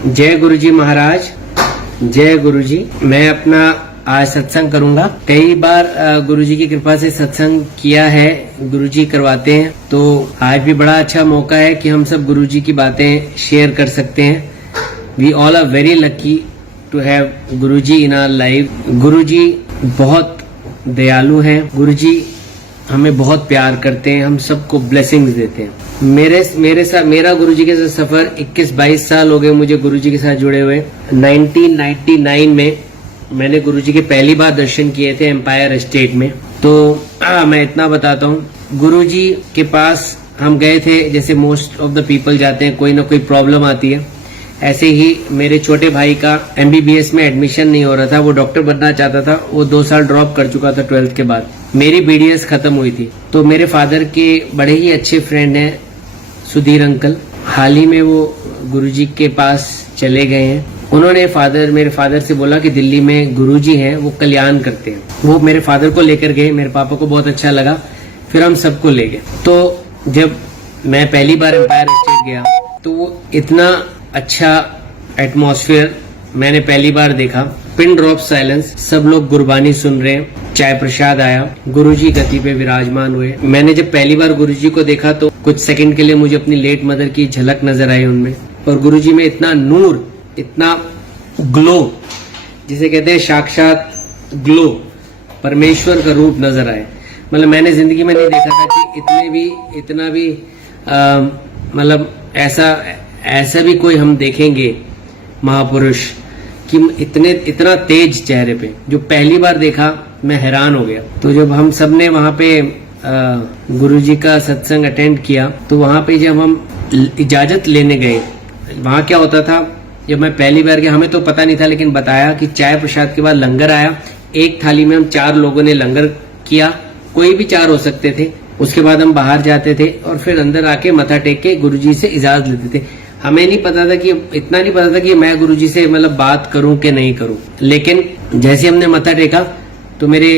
जय गुरुजी महाराज, जय गुरुजी। मैं अपना आज सत्संग करूंगा। कई बार गुरुजी की कृपा से सत्संग किया है, गुरुजी करवाते हैं, तो आज भी बड़ा अच्छा मौका है कि हम सब गुरुजी की बातें शेयर कर सकते हैं। We all are very lucky to have Guruji in our life. Guruji बहुत दयालु हैं, गुरुजी हमें बहुत प्यार करते हैं, हम सबको ब्लेसिंग्स देते हैं। मेरा गुरुजी के साथ सफर 21-22 साल हो गए मुझे गुरुजी के साथ जुड़े हुए। 1999 में मैंने गुरुजी के पहली बार दर्शन किए थे एम्पायर एस्टेट में। तो मैं इतना बताता हूँ, गुरुजी के पास हम गए थे जैसे मोस्ट ऑफ द पीपल जाते हैं, कोई ना कोई प्रॉब्लम आती है। ऐसे ही मेरे छोटे भाई का MBBS में एडमिशन नहीं हो रहा था, वो डॉक्टर बनना चाहता था, वो 2 साल ड्रॉप कर चुका था 12th के बाद। मेरी BDS खत्म हुई थी, तो मेरे फादर के बड़े ही अच्छे फ्रेंड हैं सुधीर अंकल, हाल ही में वो गुरुजी के पास चले गए हैं। उन्होंने मेरे फादर से बोला कि दिल्ली में गुरुजी हैं, वो कल्याण करते हैं। वो मेरे फादर को लेकर गए, मेरे पापा को बहुत अच्छा लगा, फिर हम सबको ले गए। तो जब मैं पहली बार एम्पायर एस्टेट गया तो वो इतना अच्छा एटमॉस्फेयर मैंने पहली बार देखा। पिन ड्रॉप साइलेंस, सब लोग गुरबानी सुन रहे हैं, चाय प्रसाद आया, गुरुजी गति पे विराजमान हुए। मैंने जब पहली बार गुरुजी को देखा तो कुछ सेकंड के लिए मुझे अपनी लेट मदर की झलक नजर आई उनमें, और गुरुजी में इतना नूर, इतना ग्लो, जिसे कहते हैं साक्षात ग्लो, परमेश्वर का रूप नजर आए। मतलब मैंने जिंदगी में नहीं देखा था कि इतना भी मतलब ऐसा भी कोई हम देखेंगे महापुरुष कि इतना तेज चेहरे पे। जो पहली बार देखा मैं हैरान हो गया। तो जब हम सब ने वहां पे गुरुजी का सत्संग अटेंड किया, तो वहां पे जब हम इजाजत लेने गए, वहां क्या होता था, जब मैं पहली बार गया हमें तो पता नहीं था, लेकिन बताया कि चाय प्रसाद के बाद लंगर आया। एक थाली में हम 4 लोगों ने लंगर किया, कोई भी 4 हो सकते थे। उसके बाद हम बाहर जाते थे और फिर अंदर आके मत्था टेक के गुरुजी से इजाजत लेते थे। हमें नहीं पता था कि इतना नहीं पता था कि मैं गुरुजी से मतलब बात करूं कि नहीं करूं, लेकिन जैसे हमने मत्था टेका तो मेरे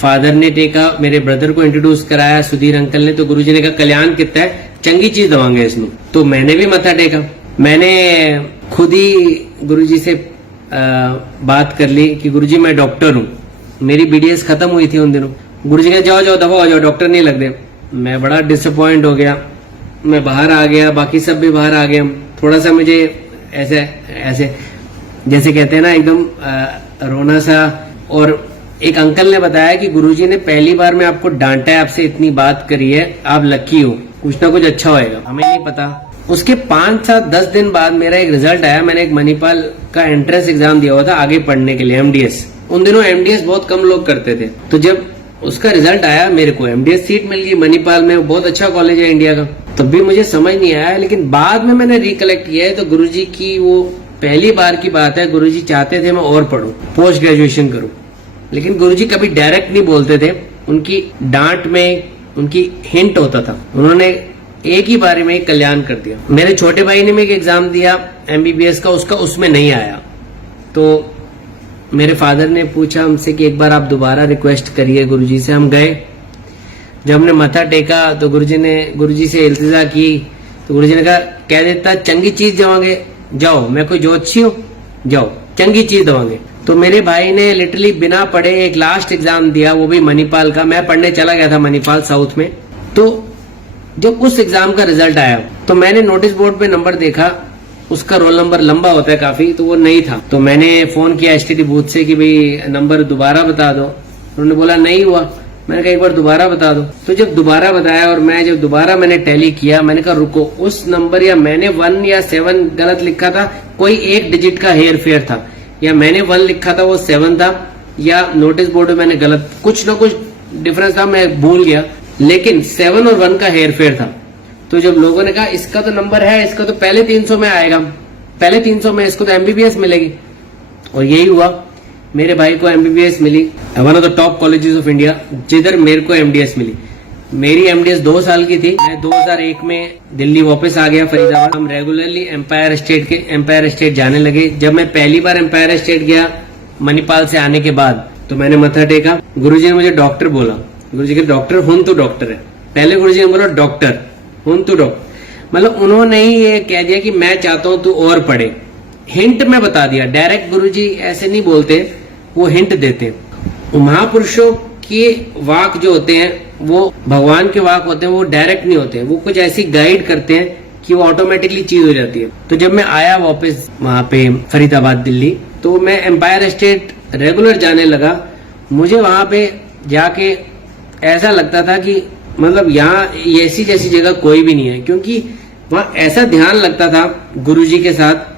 फादर ने टेका, मेरे ब्रदर को इंट्रोड्यूस कराया सुधीर अंकल ने, तो गुरुजी ने कहा कल्याण कितना है, चंगी चीज दवांगे इसमें। तो मैंने भी मत्था टेका, मैंने खुद ही गुरुजी से बात कर ली कि गुरुजी मैं डॉक्टर हूँ, मेरी BDS खत्म हुई थी उन दिनों। गुरुजी कहा जाओ दफा हो जाओ, डॉक्टर नहीं लग दे। मैं बड़ा डिसअपॉइंट हो गया, मैं बाहर आ गया, बाकी सब भी बाहर आ गए। थोड़ा सा मुझे ऐसे जैसे कहते हैं ना, एकदम रोना सा। और एक अंकल ने बताया कि गुरुजी ने पहली बार में आपको डांटा है, आपसे इतनी बात करी है, आप लकी हो, कुछ ना कुछ अच्छा होएगा। हमें नहीं पता। उसके 5-7-10 दिन बाद मेरा एक रिजल्ट आया। मैंने एक मणिपाल का एंट्रेंस एग्जाम दिया हुआ था आगे पढ़ने के लिए, MDS। उन दिनों MDS बहुत कम लोग करते थे। तो जब उसका रिजल्ट आया, मेरे को MDS सीट मिल गई मणिपाल में, बहुत अच्छा कॉलेज है इंडिया का। तब भी मुझे समझ नहीं आया, लेकिन बाद में मैंने रिकलेक्ट किया है तो गुरुजी की वो पहली बार की बात है, गुरुजी चाहते थे मैं और पढूं, पोस्ट ग्रेजुएशन करूं, लेकिन गुरुजी कभी डायरेक्ट नहीं बोलते थे। उनकी डांट में उनकी हिंट होता था। उन्होंने एक ही बारे में कल्याण कर दिया। मेरे छोटे भाई ने भी एक एग्जाम दिया MBBS का, उसमें नहीं आया। तो मेरे फादर ने पूछा हमसे कि एक बार आप दोबारा रिक्वेस्ट करिए गुरुजी से। हम गए, जब हमने मत्था टेका तो गुरुजी से इल्तिजा की, तो गुरुजी ने कहा कह देता चंगी चीज दवांगे, जाओ, मैं कोई ज्योतिषी हूँ, जाओ चंगी चीज दवांगे। तो मेरे भाई ने लिटरली बिना पढ़े एक लास्ट एग्जाम दिया, वो भी मणिपाल का। मैं पढ़ने चला गया था मणिपाल साउथ में। तो जब उस एग्जाम का रिजल्ट आया तो मैंने नोटिस बोर्ड पे नंबर देखा, उसका रोल नंबर लंबा होता है काफी, तो वो नहीं था। तो मैंने फोन किया STD बूथ से कि भाई नंबर दोबारा बता दो। उन्होंने बोला नहीं हुआ। मैंने कहा एक बार दोबारा बता दो। तो जब दोबारा बताया और जब दोबारा मैंने टैली किया, मैंने कहा रुको, उस नंबर या मैंने 1 या 7 गलत लिखा था, कोई एक डिजिट का हेर फेर था, या मैंने 1 लिखा था वो 7 था, या नोटिस बोर्ड में मैंने गलत, कुछ ना कुछ डिफरेंस था, मैं भूल गया, लेकिन 7 और 1 का हेर फेर था। तो जब लोगों ने कहा इसका तो नंबर है, इसका तो पहले 300 में आएगा, पहले 300 में, इसको तो MBBS मिलेगी। और यही हुआ, मेरे भाई को MBBS मिली, one of the top colleges of India, जिधर मेरे को MDS मिली। मेरी MDS 2 साल की थी। मैं 2001 में दिल्ली वापस आ गया, फरीदाबाद। हम रेगुलरली एम्पायर एस्टेट जाने लगे। जब मैं पहली बार एम्पायर एस्टेट गया मणिपाल से आने के बाद, तो मैंने मत्था टेका। गुरुजी ने मुझे डॉक्टर बोला। गुरुजी के डॉक्टर हूं तो डॉक्टर है। पहले गुरुजी ने बोला डॉक्टर हूं तो डॉक्टर। मतलब उन्होंने ही ये कह दिया कि मैं चाहता हूं तू और पढ़े, हिंट में बता दिया। डायरेक्ट गुरुजी ऐसे नहीं बोलते, वो हिंट देते। महापुरुषों के वाक जो होते हैं वो भगवान के वाक होते हैं, वो डायरेक्ट नहीं होते हैं, वो कुछ ऐसी गाइड करते हैं कि वो ऑटोमेटिकली चीज हो जाती है। तो जब मैं आया वापस वहां पे फरीदाबाद दिल्ली, तो मैं एम्पायर स्टेट रेगुलर जाने लगा। मुझे वहां पे जाके ऐसा लगता था कि मतलब यहाँ ऐसी जैसी जगह कोई भी नहीं है, क्योंकि वहां ऐसा ध्यान लगता था गुरुजी के साथ।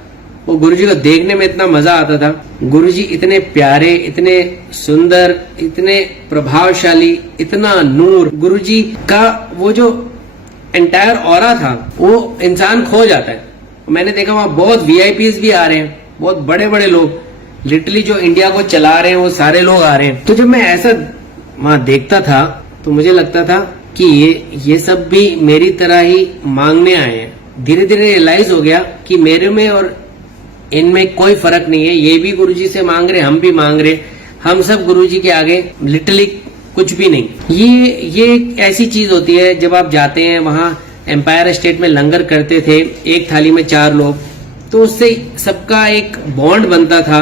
वो गुरुजी को देखने में इतना मजा आता था। गुरुजी इतने प्यारे, इतने सुंदर, इतने प्रभावशाली, इतना नूर। गुरुजी का वो जो एंटायर ऑरा था वो इंसान खो जाता है। मैंने देखा वहां बहुत वीआईपीज भी आ रहे हैं, बहुत बड़े बड़े लोग, लिटरली जो इंडिया को चला रहे हैं वो सारे लोग आ रहे हैं। तो जब मैं ऐसा वहां देखता था तो मुझे लगता था कि ये सब भी मेरी तरह ही मांगने आए हैं। धीरे धीरे रियलाइज हो गया कि मेरे में और इनमें कोई फर्क नहीं है। ये भी गुरुजी से मांग रहे, हम भी मांग रहे, हम सब गुरुजी के आगे लिटरली कुछ भी नहीं। ये एक ऐसी चीज होती है, जब आप जाते हैं वहां एम्पायर स्टेट में लंगर करते थे, एक थाली में 4 लोग, तो उससे सबका एक बॉन्ड बनता था।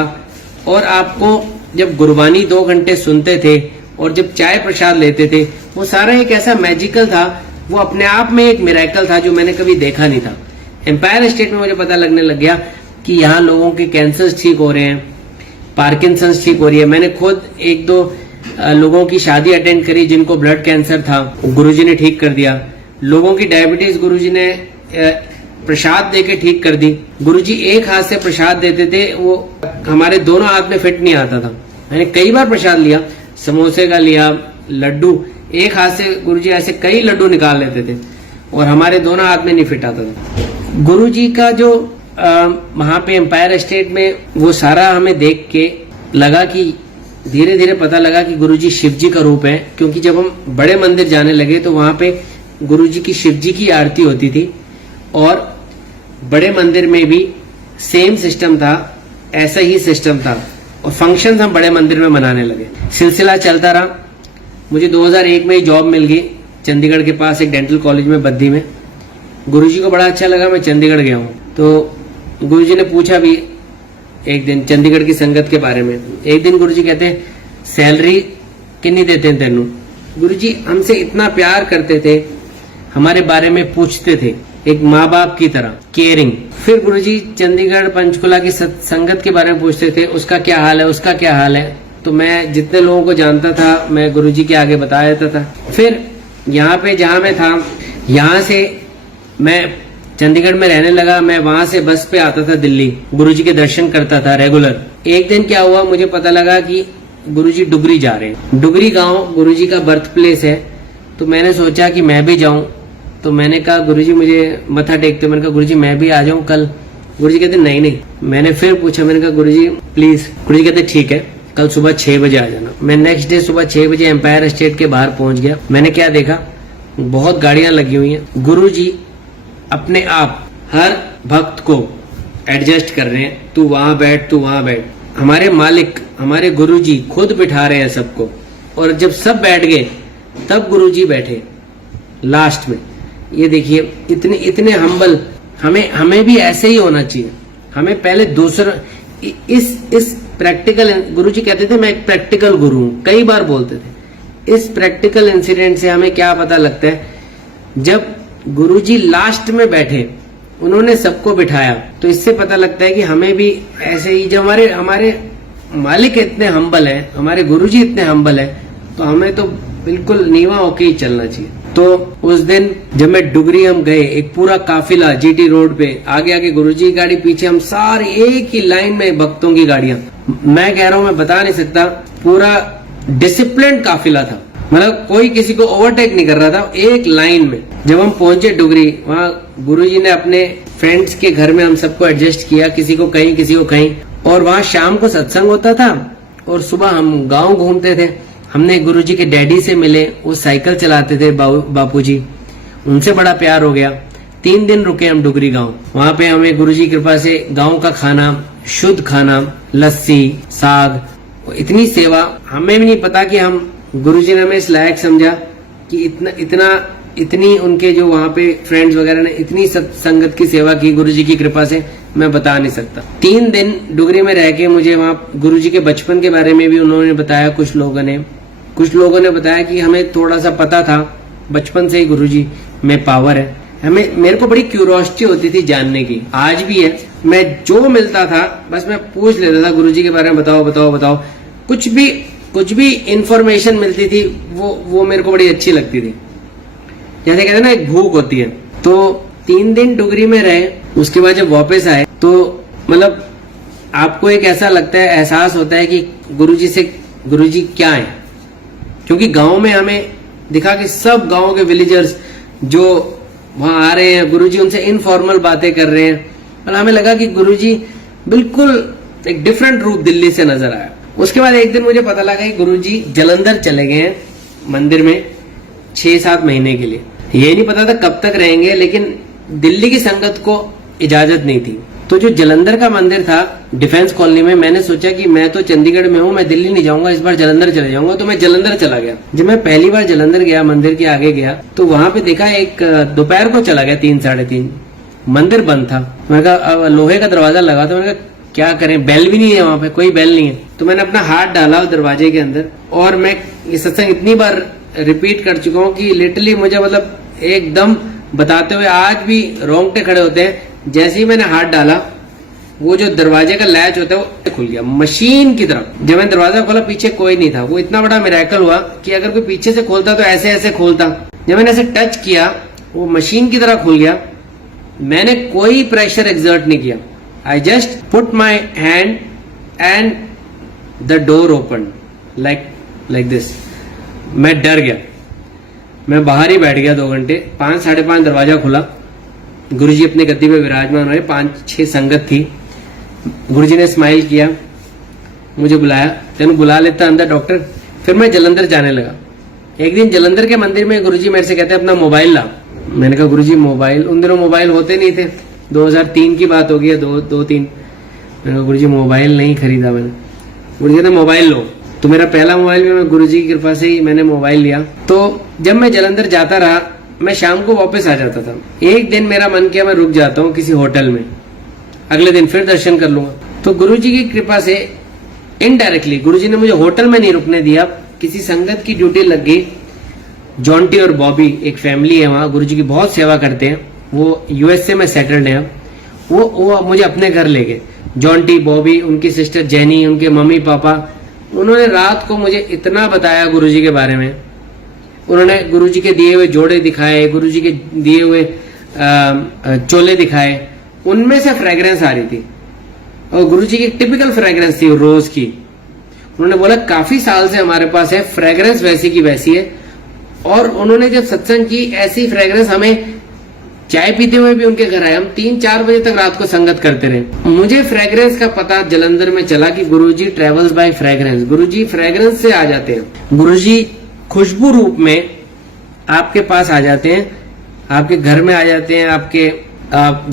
और आपको जब गुरबानी 2 घंटे सुनते थे और जब चाय प्रसाद लेते थे, वो सारा एक ऐसा मैजिकल था, वो अपने आप में एक मिरेकल था जो मैंने कभी देखा नहीं था। एम्पायर स्टेट में मुझे पता लगने लग गया कि यहाँ लोगों के कैंसर ठीक हो रहे हैं, पार्किंसंस ठीक हो रही है। मैंने खुद 1-2 लोगों की शादी अटेंड करी जिनको ब्लड कैंसर था, गुरुजी ने ठीक कर दिया। लोगों की डायबिटीज गुरुजी ने प्रसाद देके ठीक कर दी। गुरुजी एक हाथ से प्रसाद देते थे, वो हमारे दोनों हाथ में फिट नहीं आता था। मैंने कई बार प्रसाद लिया, समोसे का लिया, लड्डू, एक हाथ से गुरुजी ऐसे कई लड्डू निकाल लेते थे और हमारे दोनों हाथ में नहीं फिट आता था। गुरुजी का जो वहां पे एम्पायर स्टेट में वो सारा हमें देख के लगा कि धीरे धीरे पता लगा कि गुरुजी शिवजी का रूप है। क्योंकि जब हम बड़े मंदिर जाने लगे तो वहां पे गुरुजी की शिवजी की आरती होती थी और बड़े मंदिर में भी सेम सिस्टम था, ऐसा ही सिस्टम था और फंक्शंस हम बड़े मंदिर में मनाने लगे। सिलसिला चलता रहा। मुझे 2001 में ही जॉब मिल गई चंडीगढ़ के पास एक डेंटल कॉलेज में, बद्दी में। गुरुजी को बड़ा अच्छा लगा, मैं चंडीगढ़ गया हूँ। तो गुरुजी ने पूछा भी एक दिन चंडीगढ़ की संगत के बारे में। एक दिन गुरुजी कहते हैं, सैलरी कितनी देते हैं तेनू? गुरुजी हमसे इतना प्यार करते थे, हमारे बारे में पूछते थे एक माँ बाप की तरह, केयरिंग। फिर गुरुजी चंडीगढ़ पंचकुला की संगत के बारे में पूछते थे, उसका क्या हाल है, उसका क्या हाल है। तो मैं जितने लोगों को जानता था मैं गुरुजी के आगे बता देता था। फिर यहाँ पे जहाँ मैं था, यहाँ से मैं चंडीगढ़ में रहने लगा। मैं वहां से बस पे आता था दिल्ली, गुरुजी के दर्शन करता था रेगुलर। एक दिन क्या हुआ, मुझे पता लगा कि गुरुजी डुगरी जा रहे हैं। डुगरी गांव गुरुजी का बर्थ प्लेस है। तो मैंने सोचा कि मैं भी जाऊं। तो मैंने कहा गुरुजी मुझे मत्था टेकते, मैंने कहा गुरुजी मैं भी आ जाऊं कल। गुरुजी कहते नहीं नहीं। मैंने फिर पूछा, मैंने कहा गुरुजी प्लीज। गुरुजी कहते ठीक है, कल सुबह 6 बजे आ जाना। मैं नेक्स्ट डे सुबह 6 बजे एम्पायर स्टेट के बाहर पहुंच गया। मैंने क्या देखा, बहुत गाड़ियां लगी हुई हैं। गुरुजी अपने आप हर भक्त को एडजस्ट कर रहे हैं, तू वहां बैठ, तू वहां बैठ। हमारे मालिक, हमारे गुरुजी खुद बिठा रहे हैं सबको। और जब सब बैठ गए तब गुरुजी बैठे लास्ट में। ये देखिए इतने हम्बल। हमें भी ऐसे ही होना चाहिए। हमें पहले दूसरा इस प्रैक्टिकल, गुरुजी कहते थे मैं एक प्रैक्टिकल गुरु हूं, कई बार बोलते थे। इस प्रैक्टिकल इंसिडेंट से हमें क्या पता लगता है, जब गुरुजी लास्ट में बैठे, उन्होंने सबको बिठाया, तो इससे पता लगता है कि हमें भी ऐसे ही, जब हमारे मालिक इतने हम्बल है, हमारे गुरुजी इतने हम्बल है, तो हमें तो बिल्कुल नीवा होके ही चलना चाहिए। तो उस दिन जब मैं डुगरी हम गए, एक पूरा काफिला जीटी रोड पे, आगे आगे गुरुजी की गाड़ी, पीछे हम सारे एक ही लाइन में भक्तों की गाड़ियां। मैं कह रहा हूं, मैं बता नहीं सकता, पूरा डिसिप्लिन काफिला था। मतलब कोई किसी को ओवरटेक नहीं कर रहा था, एक लाइन में। जब हम पहुंचे डुगरी, वहाँ गुरुजी ने अपने फ्रेंड्स के घर में हम सबको एडजस्ट किया, किसी को कहीं किसी को कहीं। और वहाँ शाम को सत्संग होता था और सुबह हम गांव घूमते थे। हमने गुरुजी के डैडी से मिले, वो साइकिल चलाते थे, बापूजी, उनसे बड़ा प्यार हो गया। 3 दिन रुके हम डुगरी गांव। वहाँ पे हमें गुरुजी की कृपा से गांव का खाना, शुद्ध खाना, लस्सी, साग, इतनी सेवा। हमें भी नहीं पता कि हम, गुरुजी ने हमें इस लायक समझा कि इतना इतनी उनके जो वहां पे फ्रेंड्स वगैरह ने इतनी संगत की सेवा की गुरुजी की कृपा से, मैं बता नहीं सकता। 3 दिन डुगरी में रह के मुझे वहां गुरुजी के बचपन के बारे में भी उन्होंने बताया। कुछ लोगों ने बताया कि हमें थोड़ा सा पता था बचपन से ही गुरुजी में पावर है। मेरे को बड़ी क्यूरियोसिटी होती थी जानने की, आज भी है। मैं जो मिलता था बस मैं पूछ लेता था गुरुजी के बारे में, बताओ। कुछ भी इंफॉर्मेशन मिलती थी वो मेरे को बड़ी अच्छी लगती थी। जैसे कहते हैं ना, एक भूख होती है। तो 3 दिन डुगरी में रहे, उसके बाद जब वापस आए तो मतलब आपको एक ऐसा लगता है, एहसास होता है कि गुरुजी क्या है। क्योंकि गांव में हमें दिखा कि सब गांव के विलेजर्स जो वहां आ रहे हैं, गुरुजी उनसे इनफॉर्मल बातें कर रहे हैं, और हमें लगा कि गुरुजी बिल्कुल एक डिफरेंट रूप दिल्ली से नजर आया। उसके बाद एक दिन मुझे पता लगा कि गुरुजी जलंधर चले गए हैं मंदिर में 6-7 महीने के लिए। ये नहीं पता था कब तक रहेंगे, लेकिन दिल्ली की संगत को इजाजत नहीं थी। तो जो जलंधर का मंदिर था डिफेंस कॉलोनी में, मैंने सोचा कि मैं तो चंडीगढ़ में हूँ, मैं दिल्ली नहीं जाऊंगा, इस बार जलंधर चले जाऊंगा। तो मैं जलंधर चला गया। जब मैं पहली बार जलंधर गया, मंदिर के आगे गया, तो वहां पे देखा एक दोपहर को चला गया 3-3:30, मंदिर बंद था। मैंने कहा लोहे का दरवाजा लगा, तो मैंने कहा क्या करें, बेल भी नहीं है वहां पे, कोई बेल नहीं है। तो मैंने अपना हाथ डाला दरवाजे के अंदर, और मैं ये सत्संग इतनी बार रिपीट कर चुका हूँ कि लिटरली मुझे मतलब एकदम बताते हुए आज भी रोंगटे खड़े होते हैं। जैसे ही मैंने हाथ डाला, वो जो दरवाजे का लैच होता है वो खुल गया मशीन की तरह। जब मैंने दरवाजा खोला, पीछे कोई नहीं था। वो इतना बड़ा मिरेकल हुआ कि अगर कोई पीछे से खोलता तो ऐसे ऐसे खोलता। जब मैंने ऐसे टच किया, वो मशीन की तरह खुल गया। मैंने कोई प्रेशर एक्सर्ट नहीं किया, I just put my hand and the door open like this. मैं डर गया, मैं बाहर ही बैठ गया 2 घंटे। 5-5:30 दरवाजा खुला, गुरुजी अपने गद्दी पे विराजमान हुए, 5-6 संगत थी। गुरुजी ने स्माइल किया, मुझे बुलाया, तेन बुला लेता अंदर डॉक्टर। फिर मैं जलंधर जाने लगा। एक दिन जलंधर के मंदिर में गुरुजी मेरे से कहते अपना मोबाइल ला। मैंने कहा गुरुजी मोबाइल, उन दिनों मोबाइल होते नहीं थे, 2003 की बात होगी, 2-3। मैंने कहा गुरुजी मोबाइल नहीं खरीदा मैंने। गुरुजी ने मोबाइल लो। तो मेरा पहला मोबाइल भी मैं गुरुजी की कृपा से ही मैंने मोबाइल लिया। तो जब मैं जलंधर जाता रहा, मैं शाम को वापस आ जाता था। एक दिन मेरा मन किया मैं रुक जाता हूँ किसी होटल में, अगले दिन फिर दर्शन कर लूंगा। तो गुरुजी की कृपा से इनडायरेक्टली गुरुजी ने मुझे होटल में नहीं रुकने दिया। किसी संगत की ड्यूटी लग गई। जॉन्टी और बॉबी एक फैमिली है वहां, गुरुजी की बहुत सेवा करते हैं। वो यूएसए में सेटल्ड हैं। वो मुझे अपने घर ले गए। जॉन्टी, बॉबी, उनकी सिस्टर जेनी, उनके मम्मी पापा, उन्होंने रात को मुझे इतना बताया गुरुजी के बारे में। उन्होंने गुरुजी के दिए हुए जोड़े दिखाए, गुरुजी के दिए हुए चोले दिखाए। उनमें से फ्रेग्रेंस आ रही थी, और गुरुजी की टिपिकल फ्रेग्रेंस थी रोज की। उन्होंने बोला काफी साल से हमारे पास है, फ्रेग्रेंस वैसी की वैसी है। और उन्होंने जब सत्संग की, ऐसी फ्रेग्रेंस हमें चाय पीते हुए भी उनके घर आए। हम 3-4 बजे तक रात को संगत करते रहे। मुझे फ्रेग्रेंस का पता जलंधर में चला कि गुरुजी ट्रेवल्स बाय फ्रेग्रेंस। गुरुजी फ्रेग्रेंस से आ जाते हैं। गुरुजी खुशबू रूप में आपके पास आ जाते हैं, आपके घर में आ जाते हैं, आपके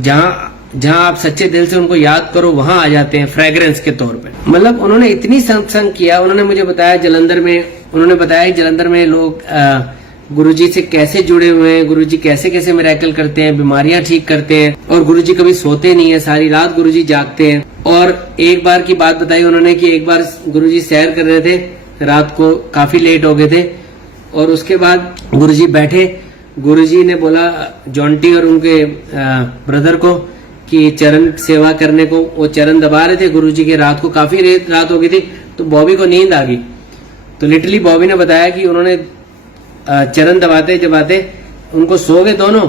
जहां आप सच्चे दिल से उनको याद करो वहां आ जाते हैं फ्रेग्रेंस के तौर पे। मतलब उन्होंने इतनी सत्संग किया। उन्होंने मुझे बताया जलंधर में लोग गुरुजी से कैसे जुड़े हुए हैं, गुरुजी कैसे कैसे मिरेकल करते हैं, बीमारियां ठीक करते हैं। और गुरुजी कभी सोते नहीं है, सारी रात गुरुजी जागते हैं। और एक बार की बात बताई उन्होंने कि एक बार गुरुजी सैर कर रहे थे, रात को काफी लेट हो गए थे, और उसके बाद गुरुजी बैठे। गुरुजी ने बोला जॉन्टी और उनके ब्रदर को कि चरण सेवा करने को, वो चरण दबा रहे थे गुरुजी के। रात को काफी रात हो गई थी, तो बॉबी को नींद आ गई। तो लिटरली बॉबी ने बताया कि उन्होंने चरण दबाते उनको सो गए दोनों।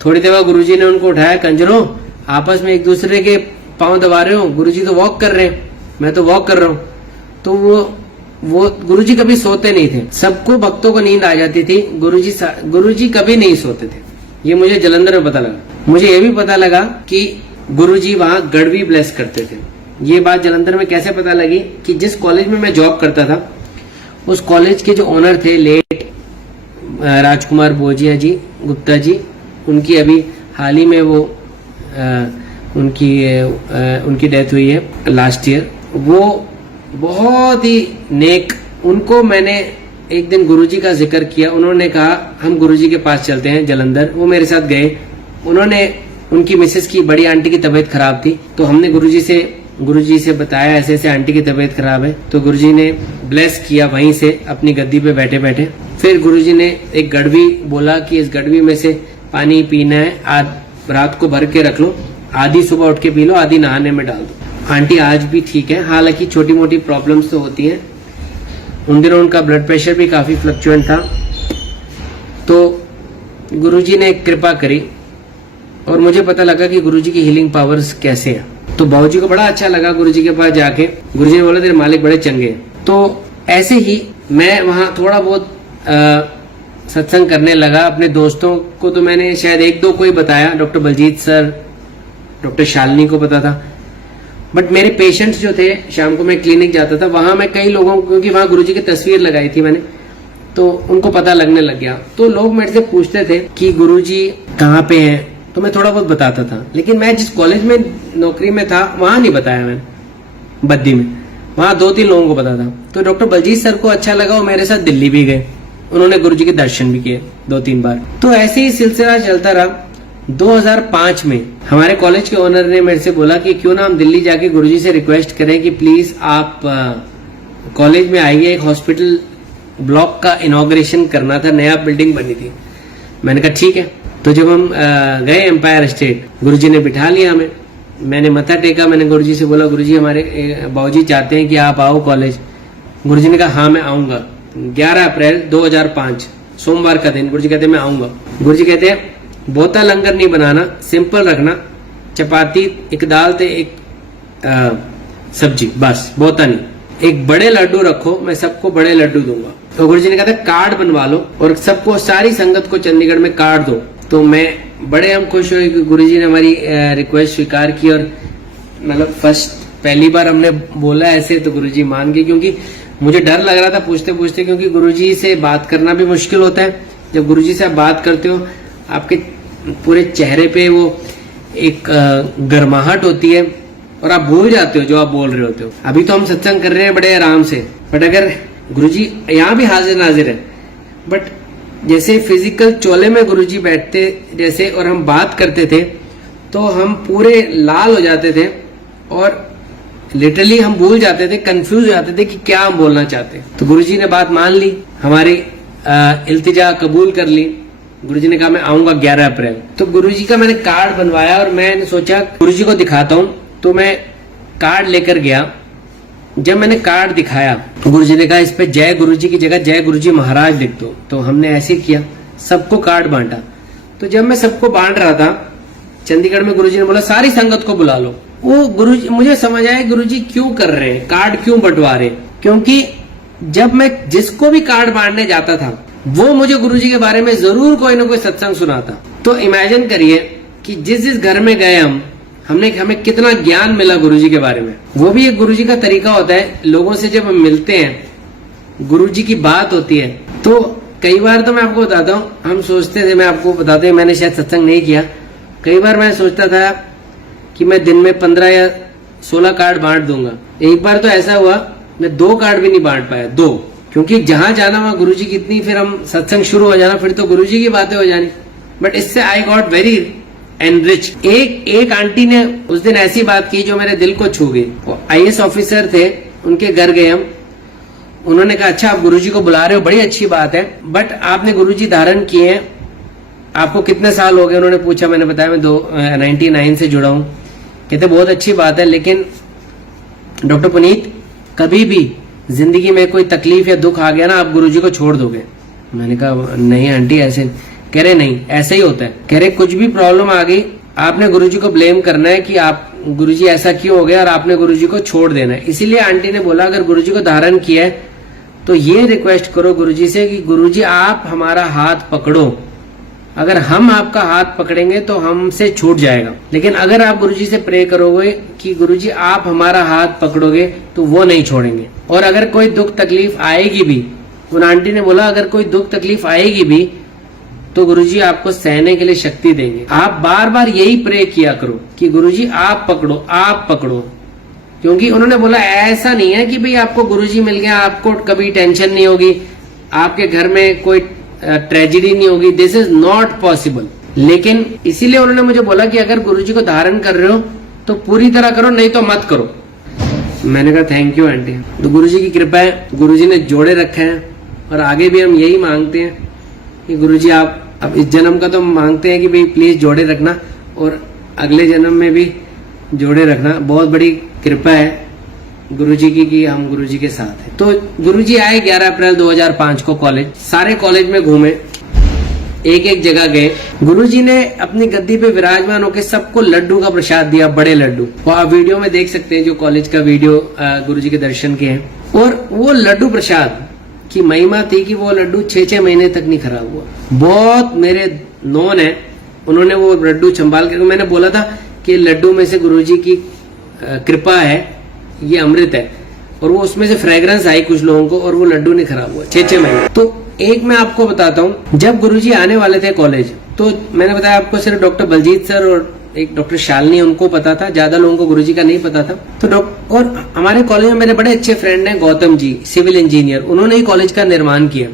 थोड़ी देर बाद गुरुजी ने उनको उठाया, कंजरों आपस में एक दूसरे के पांव दबा रहे हो, गुरुजी तो वॉक कर रहे हैं, मैं तो वॉक कर रहा हूं। तो वो गुरुजी कभी सोते नहीं थे। सबको भक्तों को नींद आ जाती थी, गुरुजी कभी नहीं सोते थे। ये मुझे जलंधर में पता लगा। मुझे ये भी पता लगा कि गुरुजी वहां गढ़ भी ब्लेस करते थे। ये बात जलंधर में कैसे पता लगी कि जिस कॉलेज में मैं जॉब करता था, उस कॉलेज के जो ओनर थे लेट राजकुमार बोजिया जी, गुप्ता जी, उनकी अभी हाल ही में वो उनकी डेथ हुई है लास्ट ईयर। वो बहुत ही नेक, उनको मैंने एक दिन गुरुजी का जिक्र किया, उन्होंने कहा हम गुरुजी के पास चलते हैं जलंधर। वो मेरे साथ गए। उन्होंने उनकी मिसेस की बड़ी आंटी की तबीयत खराब थी, तो हमने गुरुजी से बताया ऐसे ऐसे आंटी की तबीयत खराब है। तो गुरुजी ने ब्लेस किया वहीं से अपनी गद्दी पे बैठे बैठे। फिर गुरुजी ने एक गड़वी बोला कि इस गड़वी में से पानी पीना है, रात को भर के रख लो, आधी सुबह उठ के पी लो, आधी नहाने में डाल दो। आंटी आज भी ठीक है, हालांकि छोटी मोटी प्रॉब्लम्स तो होती हैं। उन दिनों उनका ब्लड प्रेशर भी काफी फ्लक्चुएंट था। तो गुरुजी ने कृपा करी और मुझे पता लगा कि गुरुजी की हीलिंग पावर्स कैसे है। तो बाबूजी को बड़ा अच्छा लगा गुरुजी के पास जाके। गुरुजी ने बोला तेरे मालिक बड़े चंगे हैं। तो ऐसे ही मैं वहां थोड़ा बहुत सत्संग करने लगा। अपने दोस्तों को तो मैंने शायद एक दो को ही बताया, doctor Baljeet sir, doctor Shalini को पता था। बट मेरे पेशेंट्स जो थे, शाम को मैं क्लिनिक जाता था, वहां मैं कई लोगों को, क्योंकि वहां गुरुजी की तस्वीर लगाई थी मैंने, तो उनको पता लगने लग गया। तो लोग मेरे से पूछते थे कि गुरुजी कहाँ पे हैं, तो मैं थोड़ा बहुत बताता था। लेकिन मैं जिस कॉलेज में नौकरी में था वहां नहीं बताया मैंने, बद्दी में। वहां 2-3 लोगों को पता था। तो डॉक्टर बलजीत सर को अच्छा लगा, वो मेरे साथ दिल्ली भी गए, उन्होंने गुरुजी के दर्शन भी किए 2-3 बार। तो ऐसे ही सिलसिला चलता रहा। 2005 में हमारे कॉलेज के ओनर ने मेरे से बोला कि क्यों ना हम दिल्ली जाके गुरुजी से रिक्वेस्ट करें कि प्लीज आप कॉलेज में आइए, एक हॉस्पिटल ब्लॉक का इनॉग्रेशन करना था, नया बिल्डिंग बनी थी। मैंने कहा ठीक है। तो जब हम गए एम्पायर स्टेट, गुरुजी ने बिठा लिया हमें। मैंने मत्था टेका, मैंने गुरुजी से बोला गुरुजी हमारे बाबूजी चाहते हैं कि आप आओ कॉलेज। गुरुजी ने कहा हाँ मैं आऊंगा। 11 अप्रैल 2005 सोमवार का दिन गुरुजी कहते मैं आऊंगा। गुरुजी कहते हैं बोता लंगर नहीं बनाना, सिंपल रखना, चपाती, एक दाल ते एक सब्जी, बस, बोता नहीं। एक बड़े लड्डू रखो, मैं सबको बड़े लड्डू दूंगा। तो गुरुजी ने कहा था कार्ड बनवा लो और सबको, सारी संगत को चंडीगढ़ में कार्ड दो। तो मैं बड़े हम खुश हुए कि गुरुजी ने हमारी रिक्वेस्ट स्वीकार की। और मतलब पहली बार हमने बोला ऐसे, तो गुरुजी मान गए, क्योंकि मुझे डर लग रहा था पूछते पूछते, क्योंकि गुरुजी से बात करना भी मुश्किल होता है। जब गुरुजी से आप बात करते हो, आपके पूरे चेहरे पे वो एक गर्माहट होती है और आप भूल जाते हो जो आप बोल रहे होते हो। अभी तो हम सत्संग कर रहे हैं बड़े आराम से, बट अगर गुरुजी यहाँ भी हाजिर नाजिर है, बट जैसे फिजिकल चोले में गुरुजी बैठते जैसे और हम बात करते थे, तो हम पूरे लाल हो जाते थे और लिटरली हम भूल जाते थे, कंफ्यूज हो जाते थे कि क्या हम बोलना चाहते हैं। तो गुरुजी ने बात मान ली, हमारी इल्तिजा कबूल कर ली। गुरुजी ने कहा मैं आऊंगा 11 अप्रैल। तो गुरुजी का मैंने कार्ड बनवाया और मैंने सोचा गुरुजी को दिखाता हूँ। तो मैं कार्ड लेकर गया। जब मैंने कार्ड दिखाया तो गुरुजी ने कहा इस पे जय गुरुजी की जगह जय गुरुजी महाराज लिख दो। तो हमने ऐसे किया, सबको कार्ड बांटा। तो जब मैं सबको बांट रहा था, चंडीगढ़ में गुरुजी ने बोला सारी संगत को बुला लो। वो गुरुजी, मुझे समझ आया गुरुजी क्यों कर रहे हैं, कार्ड क्यों बंटवा रहे, क्योंकि जब मैं जिसको भी कार्ड बांटने जाता था वो मुझे गुरुजी के बारे में जरूर कोई ना कोई सत्संग सुनाता। तो इमेजिन करिए कि जिस घर में गए हमें कितना ज्ञान मिला गुरुजी के बारे में। वो भी एक गुरुजी का तरीका होता है, लोगों से जब हम मिलते हैं, गुरुजी की बात होती है, तो कई बार तो मैं आपको बताता हूँ, हम सोचते थे, मैं आपको बताते हैं, मैंने शायद सत्संग नहीं किया, कई बार मैं सोचता था कि मैं दिन में 15 या 16 कार्ड बांट दूंगा। एक बार तो ऐसा हुआ मैं 2 कार्ड भी नहीं बांट पाया, 2, क्योंकि जहां जाना वहां गुरुजी की इतनी, फिर हम सत्संग शुरू हो जाना, फिर तो गुरुजी की बातें हो जानी। बट इससे आई गॉट वेरी एनरिच। एक आंटी ने उस दिन ऐसी बात की जो मेरे दिल को छू गई। वो IAS ऑफिसर थे, उनके घर गए हम। उन्होंने कहा अच्छा आप गुरुजी को बुला रहे हो, बड़ी अच्छी बात है, बट आपने गुरुजी धारण किए हैं, आपको कितने साल हो गए? उन्होंने पूछा। मैंने बताया मैं 99 से जुड़ा हूं। कहते बहुत अच्छी बात है, लेकिन डॉक्टर पुनीत कभी भी जिंदगी में कोई तकलीफ या दुख आ गया ना, आप गुरुजी को छोड़ दोगे? मैंने कहा नहीं आंटी ऐसे। कह रहे नहीं ऐसा ही होता है। कह रहे कुछ भी प्रॉब्लम आ गई आपने गुरुजी को ब्लेम करना है कि आप गुरुजी ऐसा क्यों हो गया, और आपने गुरुजी को छोड़ देना है। इसीलिए आंटी ने बोला अगर गुरुजी को धारण किया है तो ये रिक्वेस्ट करो गुरुजी से कि गुरुजी आप हमारा हाथ पकड़ो। अगर हम आपका हाथ पकड़ेंगे तो हमसे छूट जाएगा, लेकिन अगर आप गुरुजी से प्रे करोगे कि गुरुजी आप हमारा हाथ पकड़ोगे तो वो नहीं छोड़ेंगे। और अगर कोई दुख तकलीफ आएगी भी, उन आंटी ने बोला अगर कोई दुख तकलीफ आएगी भी तो गुरुजी आपको सहने के लिए शक्ति देंगे। आप बार बार यही प्रे किया करो कि गुरुजी आप पकड़ो, आप पकड़ो। क्योंकि उन्होंने बोला ऐसा नहीं है कि भाई आपको गुरुजी मिल गया आपको कभी टेंशन नहीं होगी, आपके घर में कोई ट्रेजेडी नहीं होगी, दिस इज नॉट पॉसिबल। लेकिन इसीलिए उन्होंने मुझे बोला कि अगर गुरुजी को धारण कर रहे हो तो पूरी तरह करो, नहीं तो मत करो। मैंने कहा थैंक यू आंटी। तो गुरुजी की कृपा है, गुरुजी ने जोड़े रखे हैं और आगे भी हम यही मांगते हैं कि गुरुजी आप अब इस जन्म का तो मांगते हैं कि भाई प्लीज जोड़े रखना और अगले जन्म में भी जोड़े रखना। बहुत बड़ी कृपा है गुरुजी की कि हम गुरुजी के साथ हैं। तो गुरुजी आए 11 अप्रैल 2005 को कॉलेज, सारे कॉलेज में घूमे, एक एक जगह गए। गुरुजी ने अपनी गद्दी पे विराजमान होकर सबको लड्डू का प्रसाद दिया, बड़े लड्डू। वो आप वीडियो में देख सकते हैं, जो कॉलेज का वीडियो गुरुजी के दर्शन के हैं। और वो लड्डू प्रसाद की महिमा थी कि वो लड्डू 6-6 महीने तक नहीं खराब हुआ। बहुत मेरे नॉन है, उन्होंने वो लड्डू संभाल कर, मैंने बोला था कि लड्डू में से गुरुजी की कृपा है, ये अमृत है, और वो उसमें से फ्रेग्रेंस आई कुछ लोगों को और वो लड्डू नहीं खराब हुआ 6-6 महीने। तो एक मैं आपको बताता हूँ, जब गुरुजी आने वाले थे कॉलेज तो मैंने बताया आपको सिर्फ डॉक्टर बलजीत सर और एक डॉक्टर शालिनी उनको पता था, ज्यादा लोगों को गुरुजी का नहीं पता था। तो और हमारे कॉलेज में मेरे बड़े अच्छे फ्रेंड हैं गौतम जी, सिविल इंजीनियर, उन्होंने ही कॉलेज का निर्माण किया।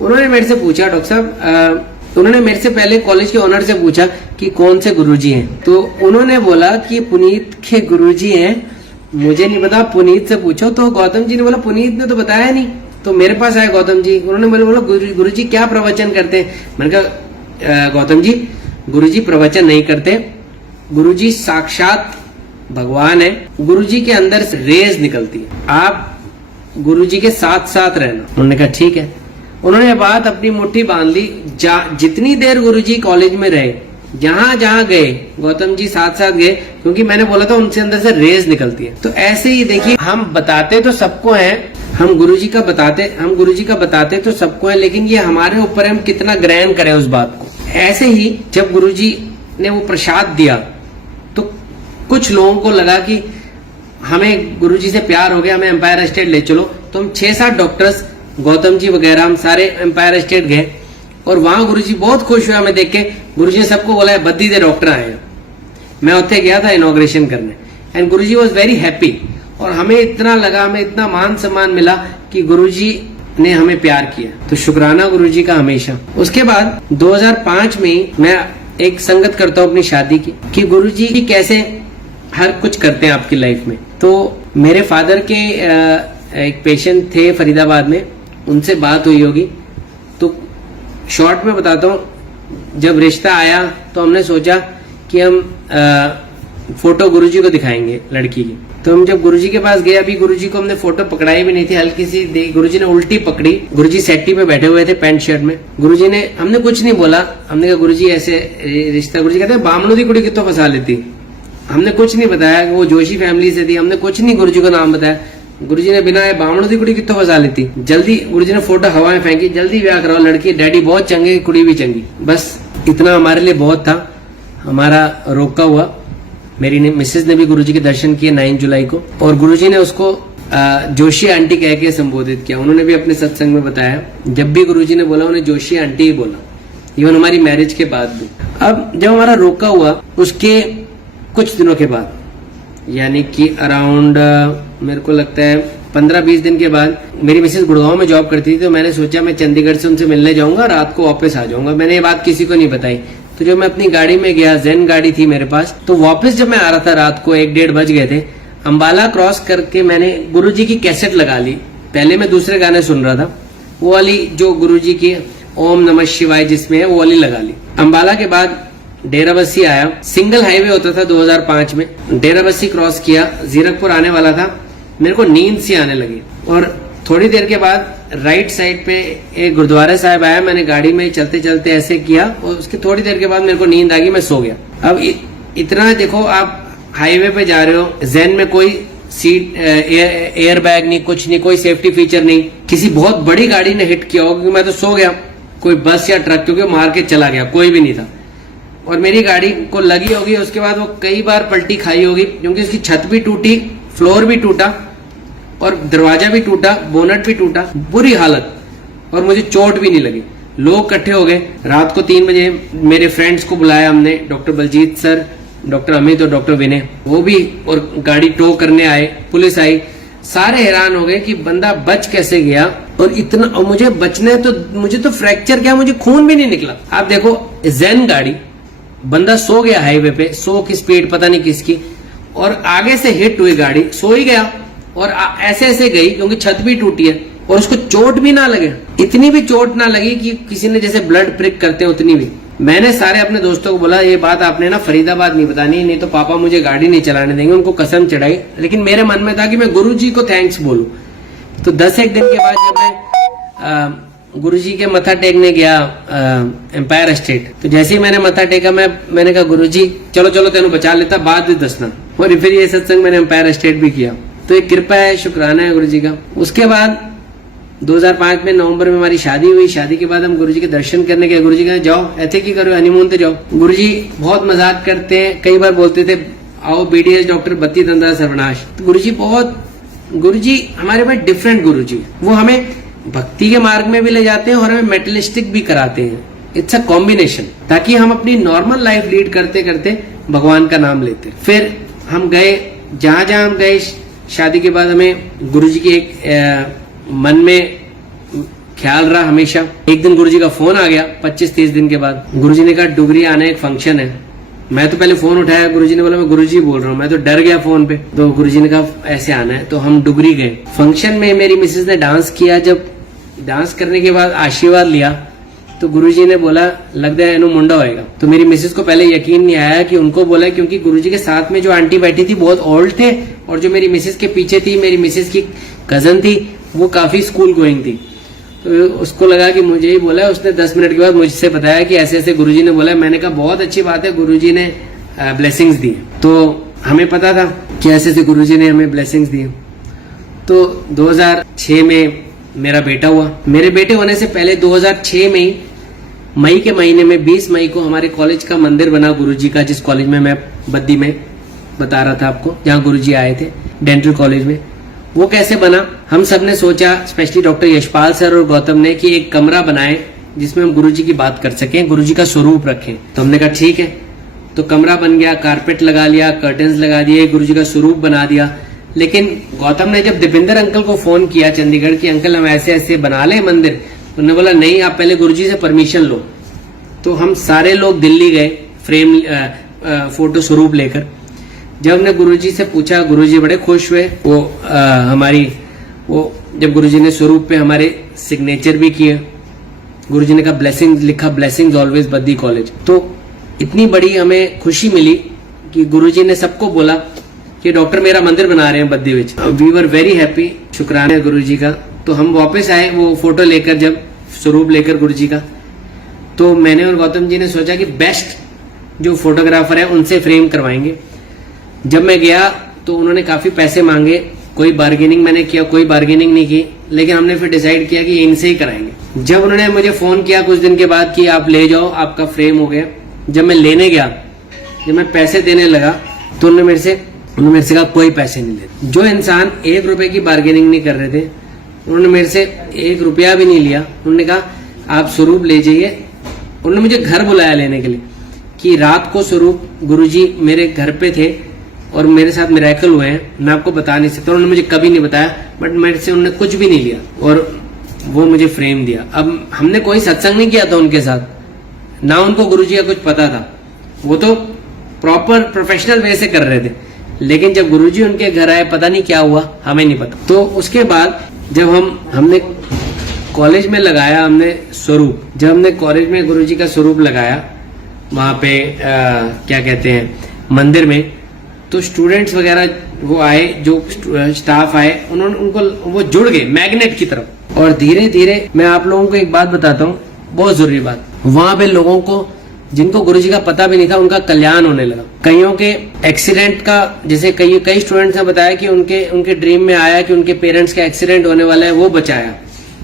उन्होंने मेरे से पूछा डॉक्टर साहब, उन्होंने मेरे से पहले कॉलेज के ओनर से पूछा कि कौन से गुरुजी हैं, तो उन्होंने बोला कि पुनीत के गुरुजी हैं। मुझे नहीं पता, पुनीत से पूछो। तो गौतम जी ने बोला पुनीत ने तो बताया नहीं, तो मेरे पास आए गौतम जी। उन्होंने मुझे बोला गुरुजी क्या प्रवचन करते हैं। मैंने कहा गौतम जी, गुरुजी प्रवचन नहीं करते, गुरुजी साक्षात भगवान है, गुरुजी के अंदर से रेज निकलती है, आप गुरुजी के साथ साथ रहना। उन्होंने कहा ठीक है। उन्होंने बात अपनी मुट्ठी बांध ली। जितनी देर गुरुजी कॉलेज में रहे, जहां जहां गए गौतम जी साथ साथ गए, क्योंकि मैंने बोला था उनसे अंदर से रेज निकलती है। तो ऐसे ही देखिए, हम बताते तो सबको हैं, हम गुरुजी का बताते तो सबको है, लेकिन ये हमारे ऊपर है हम कितना ग्रहण करें उस बात को। ऐसे ही जब गुरुजी ने वो प्रसाद दिया तो कुछ लोगों को लगा कि हमें गुरुजी से प्यार हो गया, हमें एम्पायर एस्टेट ले चलो। तो हम 6-7 डॉक्टर्स, गौतम जी वगैरह, हम सारे एम्पायर एस्टेट गए और वहां गुरुजी बहुत खुश हुए हमें देख के। गुरुजी ने सबको बोला है बद्दी दे डॉक्टर आए हैं। मैं उत्थे गया था इनॉग्रेशन करने and Guruji was very happy. और हमें इतना लगा, हमें इतना मान सम्मान मिला कि गुरुजी ने हमें प्यार किया। तो शुक्राना गुरुजी का हमेशा। उसके बाद 2005 में मैं एक संगत करता हूँ अपनी शादी की, कि गुरुजी कैसे हर कुछ करते हैं आपकी लाइफ में। तो मेरे फादर के एक पेशेंट थे फरीदाबाद में, उनसे बात हुई होगी। तो शॉर्ट में बताता हूँ, जब रिश्ता आया तो हमने सोचा कि हम फोटो गुरुजी को दिखाएंगे लड़की की। तो हम जब गुरुजी के पास गए, अभी गुरुजी को हमने फोटो पकड़ाई भी नहीं थी, हल्की सी गुरुजी ने उल्टी पकड़ी। गुरुजी सेट्टी पे बैठे हुए थे पैंट शर्ट में। गुरुजी ने, हमने कुछ नहीं बोला, हमने कहा गुरुजी ऐसे रिश्ता, गुरुजी कहते हैं बामणों दी कुड़ी कितों फंसा लेती। हमने कुछ नहीं बताया, वो जोशी फैमिली से थी, हमने कुछ नहीं गुरुजी को नाम बताया। गुरुजी ने बिना बामणों दी कुड़ी कितों फंसा लेती। जल्दी गुरुजी ने फोटो हवा में फेंकी, जल्दी ब्याह कराओ, लड़की डैडी बहुत चंगे, कुड़ी भी चंगी। बस इतना हमारे लिए बहुत था। हमारा रोका हुआ, मेरी मिसेज ने भी गुरुजी के दर्शन किए 9 जुलाई को, और गुरुजी ने उसको जोशी आंटी कह के संबोधित किया। उन्होंने भी अपने सत्संग में बताया, जब भी गुरुजी ने बोला उन्हें जोशी आंटी ही बोला, इवन हमारी मैरिज के बाद भी। अब जब हमारा रोका हुआ उसके कुछ दिनों के बाद, यानी कि अराउंड मेरे को लगता है 15-20 दिन के बाद, मेरी मिसेज गुड़गांव में जॉब करती थी, तो मैंने सोचा मैं चंडीगढ़ से उनसे मिलने जाऊंगा, रात को वापस आ जाऊंगा। मैंने ये बात किसी को नहीं बताई। तो जब मैं अपनी गाड़ी में गया, जेन गाड़ी थी मेरे पास, तो वापस जब मैं आ रहा था, रात को 1-1:30 बज गए थे, अंबाला क्रॉस करके मैंने गुरुजी की कैसेट लगा ली। पहले मैं दूसरे गाने सुन रहा था, वो वाली जो गुरुजी की ओम नमः शिवाय जिसमें है, वो वाली लगा ली। अंबाला के बाद डेराबस्सी आया, सिंगल हाईवे होता था 2005 में। डेराबस्सी क्रॉस किया, जीरकपुर आने वाला था, मेरे को नींद सी आने लगी। और थोड़ी देर के बाद राइट साइड पे एक गुरुद्वारा साहब आया, मैंने गाड़ी में चलते चलते ऐसे किया और उसकी थोड़ी देर के बाद मेरे को नींद आ गई, मैं सो गया। अब इतना देखो, आप हाईवे पे जा रहे हो, जेन में कोई सीट एयर बैग नहीं, कुछ नहीं, कोई सेफ्टी फीचर नहीं, किसी बहुत बड़ी गाड़ी ने हिट किया हो, क्योंकि मैं तो सो गया, कोई बस या ट्रक क्योंकि मार के चला गया, कोई भी नहीं था। और मेरी गाड़ी को लगी होगी, उसके बाद वो कई बार पलटी खाई होगी, क्योंकि उसकी छत भी टूटी, फ्लोर भी टूटा और दरवाजा भी टूटा, बोनट भी टूटा, बुरी हालत, और मुझे चोट भी नहीं लगी। लोग इकट्ठे हो गए। रात को 3 बजे मेरे फ्रेंड्स को बुलाया हमने, doctor Baljeet sir, doctor Amit और डॉक्टर विनय, वो भी, और गाड़ी टो करने आए, पुलिस आई। सारे हैरान हो गए कि बंदा बच कैसे गया। और इतना, और मुझे बचने तो मुझे तो फ्रैक्चर क्या, मुझे खून भी नहीं निकला। आप देखो, जेन गाड़ी, बंदा सो गया हाईवे पे, 100 की स्पीड पता नहीं किसकी, और आगे से हिट हुई गाड़ी, सो ही गया और ऐसे ऐसे गई क्योंकि छत भी टूटी है और उसको चोट भी ना लगे, इतनी भी चोट ना लगी कि किसी ने जैसे ब्लड प्रिक करते हैं उतनी भी। मैंने सारे अपने दोस्तों को बोला ये बात आपने ना फरीदाबाद नहीं बतानी, नहीं तो पापा मुझे गाड़ी नहीं चलाने देंगे, उनको कसम चढ़ाई। लेकिन मेरे मन में था कि मैं गुरुजी को थैंक्स बोलूं। तो 10-1 दिन के बाद जब मैं गुरुजी के मत्था टेकने गया एम्पायर स्टेट, तो जैसे ही मैंने मत्था टेका, मैंने कहा गुरुजी चलो चलो तेनू बचा लेता, बाद में दसना। और फिर ये सत्संग मैंने एम्पायर स्टेट भी किया। तो एक कृपा है, शुक्राना है गुरुजी का। उसके बाद 2005 में नवंबर में हमारी शादी हुई। शादी के बाद हम गुरुजी के दर्शन करने गए। गुरुजी कहा जाओ ऐसे की करो, हनीमून पे जाओ। गुरुजी बहुत मजाक करते हैं, कई बार बोलते थे आओ BDS डॉक्टर बत्ती तंद्रा सर्वनाश। तो गुरुजी हमारे पास डिफरेंट गुरुजी, वो हमें भक्ति के मार्ग में भी ले जाते हैं और हमें मेटलिस्टिक भी कराते हैं। इट्स अ कॉम्बिनेशन, ताकि हम अपनी नॉर्मल लाइफ लीड करते करते भगवान का नाम लेते। फिर हम गए जहां जहां हम गए, शादी के बाद हमें गुरुजी की एक मन में ख्याल रहा हमेशा। एक दिन गुरुजी का फोन आ गया 25-30 दिन के बाद। गुरुजी ने कहा डुगरी आना एक फंक्शन है। मैं तो पहले फोन उठाया, गुरुजी ने बोला मैं गुरुजी बोल रहा हूँ, मैं तो डर गया फोन पे। तो गुरुजी ने कहा ऐसे आना है, तो हम डुगरी गए। फंक्शन में मेरी मिसेज ने डांस किया। जब डांस करने के बाद आशीर्वाद लिया तो गुरुजी ने बोला लगता है इन्हों मुंडा होएगा। तो मेरी मिसेज को पहले यकीन नहीं आया कि उनको बोला, क्योंकि गुरुजी के साथ में जो आंटी बैठी थी बहुत ओल्ड थे, और जो मेरी मिसेज के पीछे थी मेरी मिसेज की कजन थी, वो काफी स्कूल गोइंग थी। तो उसको लगा कि मुझे ही बोला। उसने 10 मिनट के बाद मुझसे बताया कि ऐसे ऐसे गुरुजी ने बोला। मैंने कहा बहुत अच्छी बात है, गुरुजी ने ब्लेसिंग्स दी। तो हमें पता था कि ऐसे ऐसे गुरुजी ने हमें ब्लेसिंग्स दी। तो 2006 में मेरा बेटा हुआ। मेरे बेटे होने से पहले 2006 में ही मई के महीने में 20 मई को हमारे कॉलेज का मंदिर बना गुरुजी का, जिस कॉलेज में मैं बद्दी में बता रहा था आपको, जहाँ गुरुजी आए थे डेंटल कॉलेज में। वो कैसे बना, हम सब ने सोचा, स्पेशली डॉक्टर यशपाल सर और गौतम ने, कि एक कमरा बनाए जिसमें हम गुरुजी की बात कर सकें, गुरुजी का स्वरूप रखें। तो हमने कहा ठीक है। तो कमरा बन गया, कारपेट लगा लिया, कर्टन्स लगा दिए, गुरुजी का स्वरूप बना दिया। लेकिन गौतम ने जब दीपेंद्र अंकल को फोन किया चंडीगढ़ की, अंकल हम ऐसे ऐसे बना ले मंदिर, उन्होंने बोला नहीं आप पहले गुरुजी से परमिशन लो। तो हम सारे लोग दिल्ली गए फ्रेम फोटो स्वरूप लेकर। जब हमने गुरुजी से पूछा, गुरुजी बड़े खुश हुए। वो जब गुरुजी ने स्वरूप पे हमारे सिग्नेचर भी किए, गुरुजी ने कहा ब्लेसिंग्स लिखा, ब्लेसिंग्स ऑलवेज बद्दी कॉलेज। तो इतनी बड़ी हमें खुशी मिली कि गुरुजी ने सबको बोला कि डॉक्टर मेरा मंदिर बना रहे हैं बद्दी विच। वी वर वेरी हैप्पी, शुक्राना है गुरुजी का। तो हम वापस आए वो फोटो लेकर, जब स्वरूप लेकर गुरुजी का। तो मैंने और गौतम जी ने सोचा कि बेस्ट जो फोटोग्राफर है उनसे फ्रेम करवाएंगे। जब मैं गया तो उन्होंने काफी पैसे मांगे, कोई बार्गेनिंग मैंने किया, कोई बार्गेनिंग नहीं की, लेकिन हमने फिर डिसाइड किया कि इनसे ही कराएंगे। जब उन्होंने मुझे फोन किया कुछ दिन के बाद कि आप ले जाओ, आपका फ्रेम हो गया, जब मैं लेने गया, जब मैं पैसे देने लगा तो उन्होंने मेरे से कहा कोई पैसे नहीं लेते। जो इंसान 1 रुपए की बार्गेनिंग नहीं कर रहे थे, उन्होंने मेरे से 1 रुपया भी नहीं लिया। उन्होंने कहा आप स्वरूप ले जाइए। उन्होंने मुझे घर बुलाया लेने के लिए, कि रात को स्वरूप गुरुजी मेरे घर पे थे और मेरे साथ मिरेकल हुए हैं, मैं आपको बता नहीं सकता। उन्होंने मुझे कभी नहीं बताया, बट मेरे से उन्होंने कुछ भी नहीं लिया और वो मुझे फ्रेम दिया। अब हमने कोई सत्संग नहीं किया था उनके साथ, ना उनको गुरुजी का कुछ पता था, वो तो प्रॉपर प्रोफेशनल वे से कर रहे थे। लेकिन जब गुरुजी उनके घर आए, पता नहीं क्या हुआ, हमें नहीं पता। तो उसके बाद जब हमने कॉलेज में लगाया हमने स्वरूप, जब हमने कॉलेज में गुरुजी का स्वरूप लगाया वहां पे क्या कहते हैं मंदिर में, तो स्टूडेंट्स वगैरह वो आए, जो स्टाफ आए, उन्होंने उनको वो जुड़ गए मैग्नेट की तरफ। और धीरे धीरे मैं आप लोगों को एक बात बताता हूँ, बहुत जरूरी बात, वहां पे लोगों को जिनको गुरुजी का पता भी नहीं था उनका कल्याण होने लगा। कईयों के एक्सीडेंट का, जैसे कई स्टूडेंट्स ने बताया कि उनके ड्रीम में आया कि उनके पेरेंट्स का एक्सीडेंट होने वाला है, वो बचाया।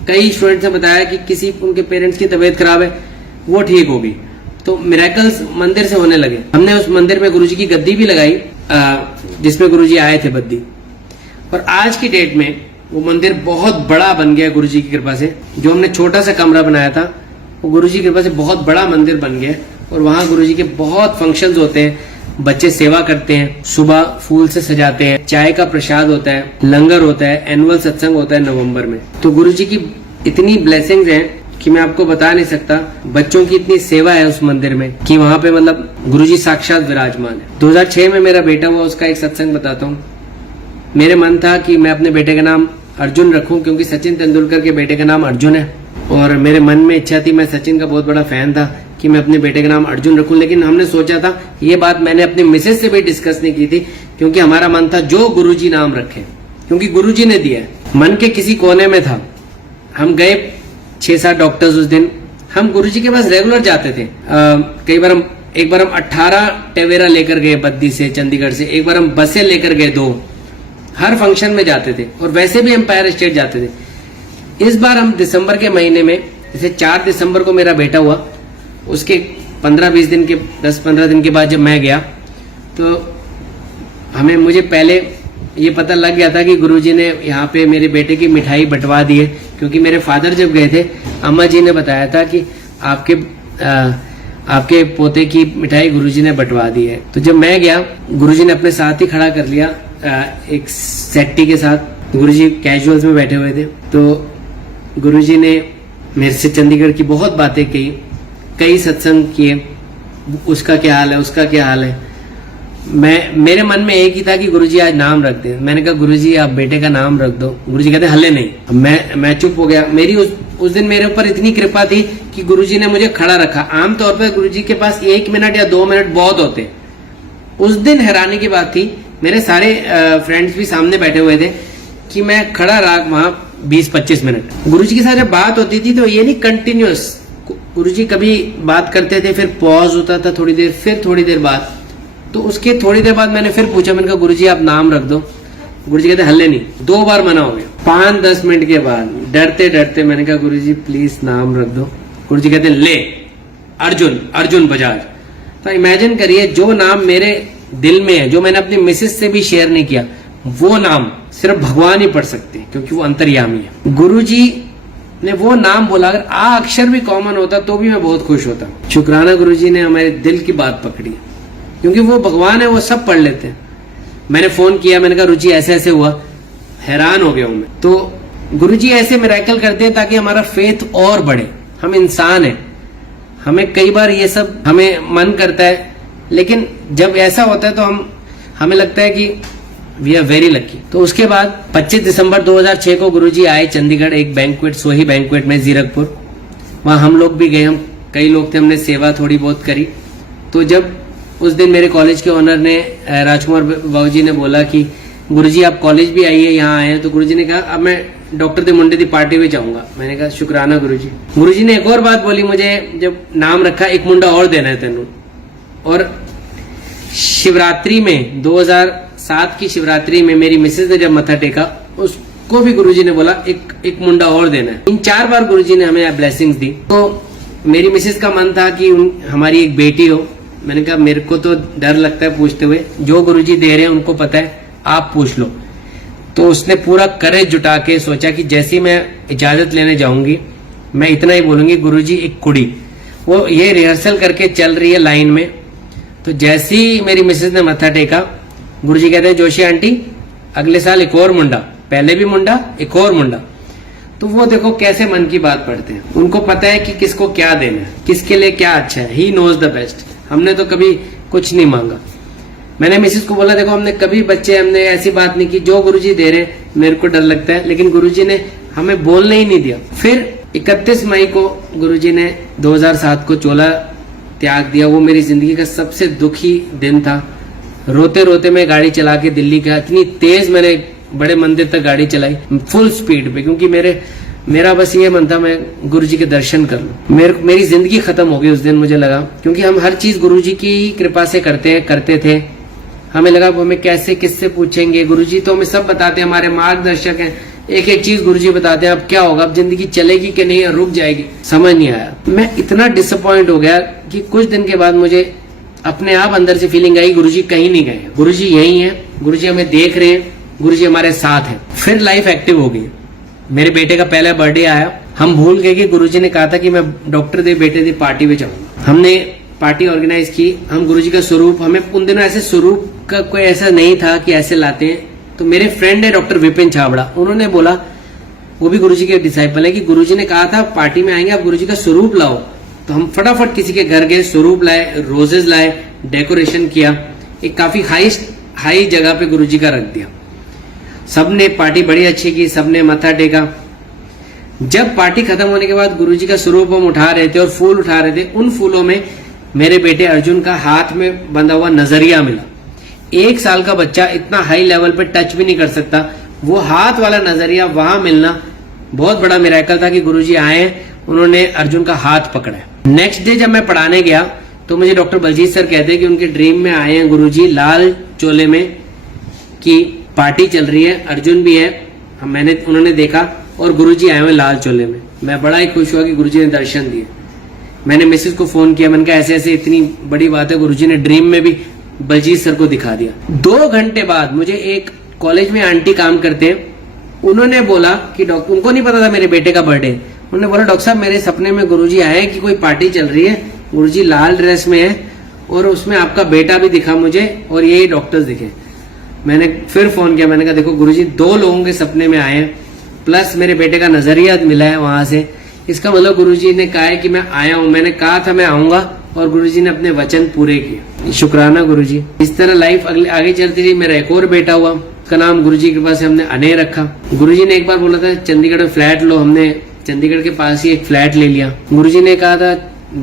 कई स्टूडेंट्स ने बताया कि किसी उनके पेरेंट्स की तबीयत खराब है, वो ठीक होगी। तो मिरेकल्स मंदिर से होने लगे। हमने उस मंदिर में गुरुजी की गद्दी भी लगाई जिसमें गुरुजी आए थे बद्दी। और आज की डेट में वो मंदिर बहुत बड़ा बन गया गुरुजी की कृपा से। जो हमने छोटा सा कमरा बनाया था वो गुरुजी की कृपा से बहुत बड़ा मंदिर बन गया। और वहां गुरुजी के बहुत फंक्शंस होते हैं। बच्चे सेवा करते हैं, सुबह फूल से सजाते हैं, चाय का प्रसाद होता है, लंगर होता है, एनुअल सत्संग होता है नवंबर में। तो गुरुजी की इतनी ब्लेसिंग्स हैं कि मैं आपको बता नहीं सकता। बच्चों की इतनी सेवा है उस मंदिर में कि वहाँ पे मतलब गुरुजी साक्षात विराजमान है। 2006 में मेरा बेटा हुआ, उसका एक सत्संग बताता हूँ। मेरे मन था कि मैं अपने बेटे का नाम अर्जुन रखूं क्योंकि सचिन तेंदुलकर के बेटे का नाम अर्जुन है, और मेरे मन में इच्छा थी, मैं सचिन का बहुत बड़ा फैन था कि मैं अपने बेटे का नाम अर्जुन रखूं। लेकिन हमने सोचा था, ये बात मैंने अपने मिसेज से भी डिस्कस नहीं की थी, क्योंकि हमारा मन था जो गुरुजी नाम रखे, क्योंकि गुरुजी ने दिया है। मन के किसी कोने में था। हम गए 6-7 डॉक्टर्स उस दिन, हम गुरुजी के पास रेगुलर जाते थे। एक बार हम 18 टेवेरा लेकर गए बद्दी से, चंडीगढ़ से। एक बार हम बसें लेकर गए 2, हर फंक्शन में जाते थे, और वैसे भी एम्पायर स्टेट जाते थे। इस बार हम दिसंबर के महीने में, जैसे 4 दिसंबर को मेरा बेटा हुआ, उसके 10-15 दिन के बाद जब मैं गया तो मुझे पहले ये पता लग गया था कि गुरुजी ने यहाँ पे मेरे बेटे की मिठाई बंटवा दी है, क्योंकि मेरे फादर जब गए थे, अम्मा जी ने बताया था कि आपके पोते की मिठाई गुरुजी ने बंटवा दी है। तो जब मैं गया, गुरुजी ने अपने साथ ही खड़ा कर लिया, एक सेट्टी के साथ। गुरुजी कैजुअल्स में बैठे हुए थे। तो गुरुजी ने मेरे से चंडीगढ़ की बहुत बातें कही, कई सत्संग किए, उसका क्या हाल है, उसका क्या हाल है। मेरे मन में एक ही था कि गुरुजी आज नाम रख दे। मैंने कहा गुरुजी आप बेटे का नाम रख दो। गुरुजी कहते हले नहीं। मैं चुप हो गया। मेरी उस दिन मेरे ऊपर इतनी कृपा थी कि गुरुजी ने मुझे खड़ा रखा। आमतौर पर गुरुजी के पास 1 मिनट या 2 मिनट बहुत होते। उस दिन हैरानी की बात थी, मेरे सारे फ्रेंड्स भी सामने बैठे हुए थे कि मैं खड़ा रहा वहां 20-25 मिनट। गुरुजी के साथ जब बात होती थी तो ये नहीं कंटिन्यूअस, गुरुजी कभी बात करते थे, फिर पॉज होता था थोड़ी देर, फिर थोड़ी देर बाद। तो उसके थोड़ी देर बाद मैंने फिर पूछा, मैंने कहा गुरुजी आप नाम रख दो। गुरुजी कहते हल्ले नहीं। 2 बार मना हो गया। 5-10 मिनट के बाद डरते डरते मैंने कहा गुरुजी प्लीज नाम रख दो। गुरुजी कहते ले अर्जुन बजाज। तो इमेजिन करिए, जो नाम मेरे दिल में है, जो मैंने अपनी मिसेज से भी शेयर नहीं किया, वो नाम सिर्फ भगवान ही पढ़ सकते हैं, क्योंकि वो अंतर्यामी है। गुरुजी ने वो नाम बोला, अगर आ अक्षर भी कॉमन होता तो भी मैं बहुत खुश होता। शुक्राना गुरुजी ने हमारे दिल की बात पकड़ी, क्योंकि वो भगवान है, वो सब पढ़ लेते हैं। मैंने फोन किया, मैंने कहा रुचि ऐसे ऐसे हुआ, हैरान हो गया हूं मैं। तो गुरुजी ऐसे मिरेकल करते हैं ताकि हमारा फेथ और बढ़े। हम इंसान हैं, हमें कई बार ये सब हमें मन करता है, लेकिन जब ऐसा होता है तो हमें लगता है कि वी आर वेरी लकी। तो उसके बाद 25 दिसंबर 2006 को गुरुजी आए चंडीगढ़, एक बैंक्वेट, सोही बैंक्वेट में जीरकपुर। वहां हम लोग भी गए, हम कई लोग थे, हमने सेवा थोड़ी बहुत करी। तो जब उस दिन मेरे कॉलेज के ऑनर ने, राजकुमार बाबू जी ने बोला कि गुरुजी आप कॉलेज भी आइए, यहाँ आए हैं। तो गुरुजी ने कहा अब मैं डॉक्टर दे मुंडे दी पार्टी में जाऊंगा। मैंने कहा शुक्राना गुरुजी। गुरुजी ने एक और बात बोली मुझे, जब नाम रखा, एक मुंडा और देना है तेनू। और शिवरात्रि में 2007 की शिवरात्रि में मेरी मिसेज ने जब मत्था टेका, उसको भी गुरुजी ने बोला एक मुंडा और देना है। इन 4 बार गुरुजी ने हमें ब्लेसिंग्स दी। तो मेरी मिसेज का मन था कि हमारी एक बेटी हो। मैंने कहा मेरे को तो डर लगता है पूछते हुए, जो गुरुजी दे रहे हैं उनको पता है, आप पूछ लो। तो उसने पूरा करेज जुटा के सोचा कि जैसी मैं इजाजत लेने जाऊंगी, मैं इतना ही बोलूंगी गुरुजी एक कुड़ी। वो ये रिहर्सल करके चल रही है लाइन में। तो जैसी मेरी मिसेज ने मत्था टेका, गुरुजी कहते हैं जोशी आंटी अगले साल एक और मुंडा, पहले भी मुंडा, एक और मुंडा। तो वो देखो कैसे मन की बात पढ़ते हैं। उनको पता है कि किसको क्या देना है, किसके लिए क्या अच्छा है। He knows the best. हमने तो कभी कुछ नहीं मांगा। मैंने मिसेज को बोला देखो हमने ऐसी बात नहीं की, जो गुरुजी दे रहे मेरे को डर लगता है, लेकिन गुरुजी ने हमें बोलने ही नहीं दिया। फिर 31 मई को गुरुजी ने 2007 को चोला त्याग दिया। वो मेरी जिंदगी का सबसे दुखी दिन था। रोते रोते मैं गाड़ी चला के दिल्ली गया। इतनी तेज मैंने बड़े मंदिर तक गाड़ी चलाई, फुल स्पीड पे, क्योंकि मेरा बस ये मन था मैं गुरुजी के दर्शन कर लूं। मेरी जिंदगी खत्म हो गई उस दिन, मुझे लगा, क्योंकि हम हर चीज गुरुजी की कृपा से करते थे। हमें लगा हमें कैसे किससे पूछेंगे, गुरुजी तो हमें सब बताते हैं, हमारे मार्गदर्शक हैं। एक एक चीज गुरुजी बताते हैं, अब क्या होगा, अब जिंदगी चलेगी कि नहीं, रुक जाएगी, समझ नहीं आया। मैं इतना डिसअपॉइंट हो गया कि कुछ दिन के बाद मुझे अपने आप अंदर से फीलिंग आई गुरुजी कहीं नहीं गए, गुरुजी यही है, गुरुजी हमें देख रहे हैं, गुरुजी हमारे साथ है। फिर लाइफ एक्टिव हो गई। मेरे बेटे का पहला बर्थडे आया, हम भूल गए कि गुरुजी ने कहा था कि मैं डॉक्टर दे बेटे दी पार्टी में जाऊंगा। हमने पार्टी ऑर्गेनाइज की। हम गुरुजी का स्वरूप, हमें उन दिनों ऐसे स्वरूप का कोई ऐसा नहीं था कि ऐसे लाते हैं। तो मेरे फ्रेंड है डॉक्टर विपिन छाबड़ा, उन्होंने बोला, वो भी गुरुजी के डिसाइपल है, कि गुरुजी ने कहा था पार्टी में आएंगे आप गुरुजी का स्वरूप लाओ। तो हम फटाफट किसी के घर गए, स्वरूप लाए, रोजेज लाए, डेकोरेशन किया, एक काफी हाई जगह पे गुरुजी का रख दिया। सबने पार्टी बड़ी अच्छी की, सबने मत्था टेका। जब पार्टी खत्म होने के बाद गुरुजी का स्वरूप हम उठा रहे थे और फूल उठा रहे थे, उन फूलों में मेरे बेटे अर्जुन का हाथ में बंधा हुआ नजरिया मिला। 1 साल का बच्चा इतना हाई लेवल पे टच भी नहीं कर सकता, वो हाथ वाला नजरिया वहां मिलना बहुत बड़ा मिरेकल था कि गुरुजी आए, उन्होंने अर्जुन का हाथ पकड़ा। नेक्स्ट डे जब मैं पढ़ाने गया तो मुझे डॉक्टर बलजीत सर कहते हैं कि उनके ड्रीम में आए हैं गुरुजी लाल चोले में, कि पार्टी चल रही है, अर्जुन भी है। उन्होंने देखा और गुरुजी आए हुए लाल चोले में। मैं बड़ा ही खुश हुआ कि गुरुजी ने दर्शन दिए। मैंने मिसेस को फोन किया, मैंने कहा ऐसे ऐसे इतनी बड़ी बात है, गुरुजी ने ड्रीम में भी बलजीत सर को दिखा दिया। 2 घंटे बाद मुझे एक कॉलेज में आंटी काम करते हैं, उन्होंने बोला कि डॉक्टर, उनको नहीं पता था मेरे बेटे का बर्थडे, उन्होंने बोला डॉक्टर साहब मेरे सपने में गुरुजी आए कि कोई पार्टी चल रही है, गुरुजी लाल ड्रेस में है और उसमें आपका बेटा भी दिखा मुझे और ये डॉक्टर्स दिखे। मैंने फिर फोन किया, मैंने कहा देखो गुरुजी 2 लोगों के सपने में आए हैं, प्लस मेरे बेटे का नजरिया मिला है वहां से, इसका मतलब गुरुजी ने कहा है कि मैं आया हूं। मैंने कहा था मैं आऊंगा और गुरुजी ने अपने वचन पूरे किए। शुक्राना गुरुजी। इस तरह लाइफ आगे चलती रही। मेरा एक और बेटा हुआ, उसका नाम गुरुजी के पास हमने अनय रखा। गुरुजी ने एक बार बोला था चंडीगढ़ में फ्लैट लो, हमने चंडीगढ़ के पास ही एक फ्लैट ले लिया। गुरुजी ने कहा था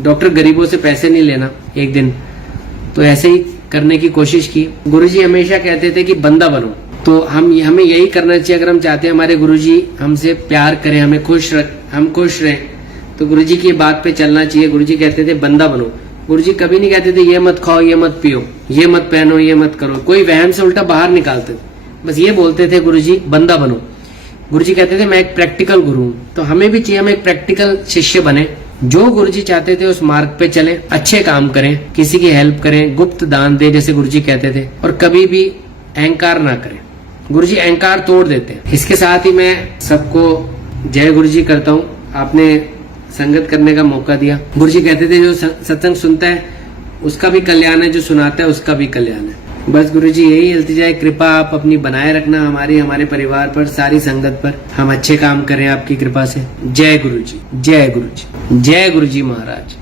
डॉक्टर गरीबों से पैसे नहीं लेना एक दिन, तो ऐसे ही करने की कोशिश की। गुरुजी हमेशा कहते थे कि बंदा बनो, तो हमें यही करना चाहिए। अगर हम चाहते हैं हमारे गुरुजी हमसे प्यार करें, हम खुश रहें, तो गुरुजी की बात पे चलना चाहिए। गुरुजी कहते थे बंदा बनो। गुरुजी कभी नहीं कहते थे ये मत खाओ, ये मत पियो, ये मत पहनो, ये मत करो, कोई वहम से उल्टा बाहर निकालते थे। बस ये बोलते थे गुरुजी बंदा बनो। गुरुजी कहते थे मैं एक प्रैक्टिकल गुरु हूं, तो हमें भी चाहिए हम एक प्रैक्टिकल शिष्य बने। जो गुरुजी चाहते थे उस मार्ग पे चले, अच्छे काम करें, किसी की हेल्प करें, गुप्त दान दे जैसे गुरुजी कहते थे, और कभी भी अहंकार ना करें। गुरुजी अहंकार तोड़ देते हैं। इसके साथ ही मैं सबको जय गुरुजी करता हूँ। आपने संगत करने का मौका दिया। गुरुजी कहते थे जो सत्संग सुनता है उसका भी कल्याण है, जो सुनाता है उसका भी कल्याण है। बस गुरुजी यही इल्तिजा है, कृपा आप अपनी बनाए रखना हमारे परिवार पर, सारी संगत पर। हम अच्छे काम करें आपकी कृपा से। जय गुरुजी, जय गुरुजी, जय गुरुजी महाराज।